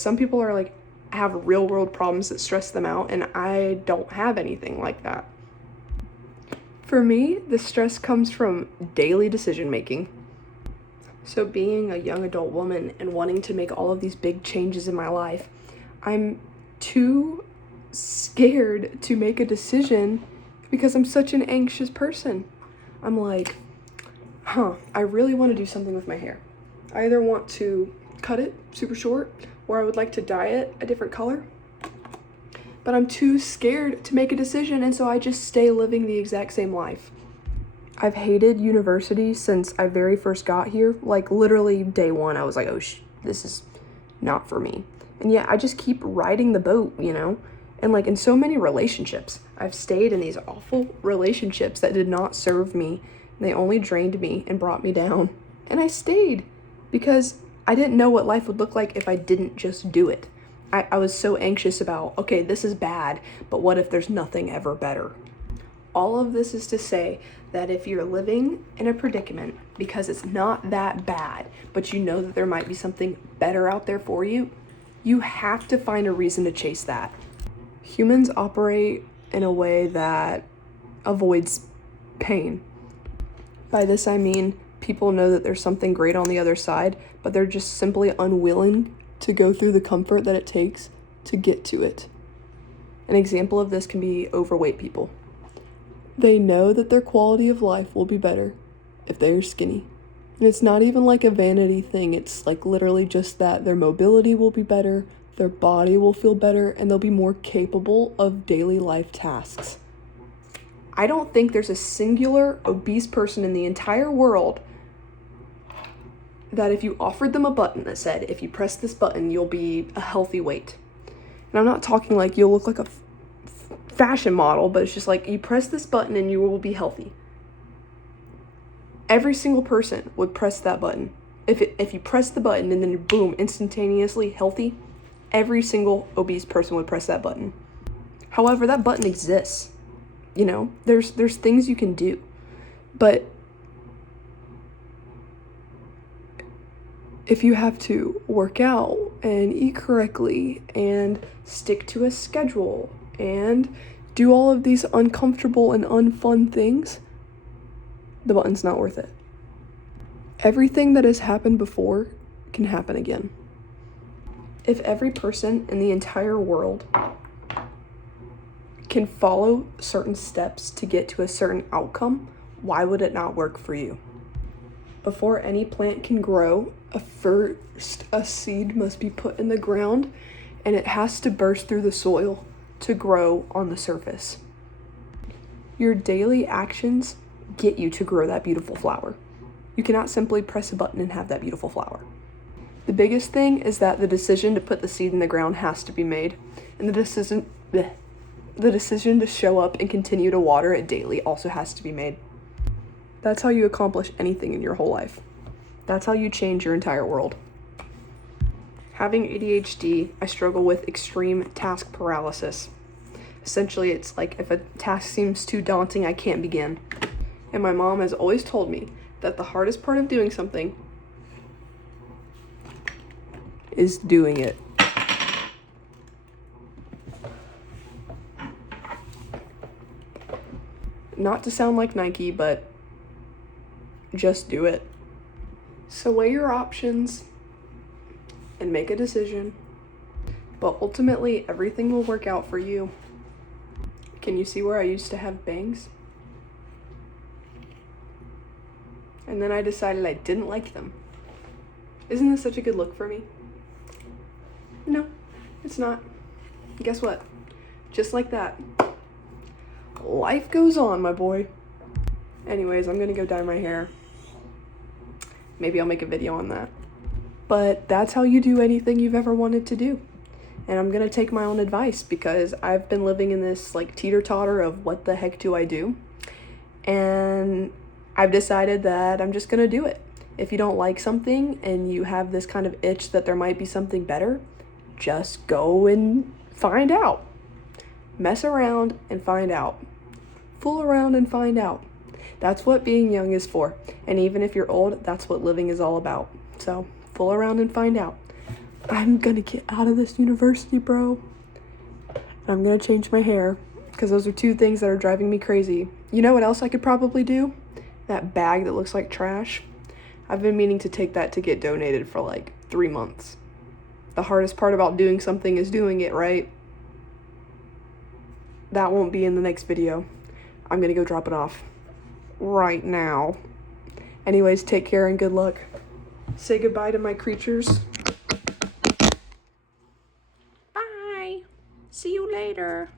Some people are like, have real world problems that stress them out, and I don't have anything like that. For me, the stress comes from daily decision making. So being a young adult woman and wanting to make all of these big changes in my life, I'm too scared to make a decision because I'm such an anxious person. I'm like, I really want to do something with my hair. I either want to cut it super short or I would like to dye it a different color. But I'm too scared to make a decision, and so I just stay living the exact same life. I've hated university since I very first got here. Like literally day one, I was like, oh, this is not for me. And yet I just keep riding the boat, you know? And like in so many relationships, I've stayed in these awful relationships that did not serve me. They only drained me and brought me down. And I stayed because I didn't know what life would look like if I didn't just do it. I was so anxious about, okay, this is bad, but what if there's nothing ever better? All of this is to say that if you're living in a predicament because it's not that bad, but you know that there might be something better out there for you, you have to find a reason to chase that. Humans operate in a way that avoids pain. By this I mean people know that there's something great on the other side, but they're just simply unwilling to go through the comfort that it takes to get to it. An example of this can be overweight people. They know that their quality of life will be better if they are skinny. And it's not even like a vanity thing. It's like literally just that their mobility will be better, their body will feel better, and they'll be more capable of daily life tasks. I don't think there's a singular obese person in the entire world that if you offered them a button that said, if you press this button, you'll be a healthy weight. And I'm not talking like you'll look like a fashion model, but it's just like you press this button and you will be healthy. Every single person would press that button. If you press the button and then boom, instantaneously healthy, every single obese person would press that button. However, that button exists. You know, there's things you can do, but if you have to work out and eat correctly and stick to a schedule and do all of these uncomfortable and unfun things, the button's not worth it. Everything that has happened before can happen again. If every person in the entire world can follow certain steps to get to a certain outcome, why would it not work for you? Before any plant can grow, a seed must be put in the ground, and it has to burst through the soil to grow on the surface. Your daily actions get you to grow that beautiful flower. You cannot simply press a button and have that beautiful flower. The biggest thing is that the decision to put the seed in the ground has to be made, and the decision to show up and continue to water it daily also has to be made. That's how you accomplish anything in your whole life. That's how you change your entire world. Having ADHD, I struggle with extreme task paralysis. Essentially, it's like if a task seems too daunting, I can't begin. And my mom has always told me that the hardest part of doing something is doing it. Not to sound like Nike, but just do it. So weigh your options and make a decision. But ultimately, everything will work out for you. Can you see where I used to have bangs? And then I decided I didn't like them. Isn't this such a good look for me? No, it's not. Guess what? Just like that, life goes on, my boy. Anyways, I'm gonna go dye my hair. Maybe I'll make a video on that. But that's how you do anything you've ever wanted to do. And I'm gonna take my own advice because I've been living in this like teeter-totter of what the heck do I do? And I've decided that I'm just gonna do it. If you don't like something and you have this kind of itch that there might be something better, just go and find out. Mess around and find out. Fool around and find out. That's what being young is for. And even if you're old, that's what living is all about. So fool around and find out. I'm gonna get out of this university, bro. And I'm gonna change my hair, because those are two things that are driving me crazy. You know what else I could probably do? That bag that looks like trash. I've been meaning to take that to get donated for like 3 months. The hardest part about doing something is doing it, right? That won't be in the next video. I'm gonna go drop it off right now. Anyways, take care and good luck. Say goodbye to my creatures. Bye. See you later.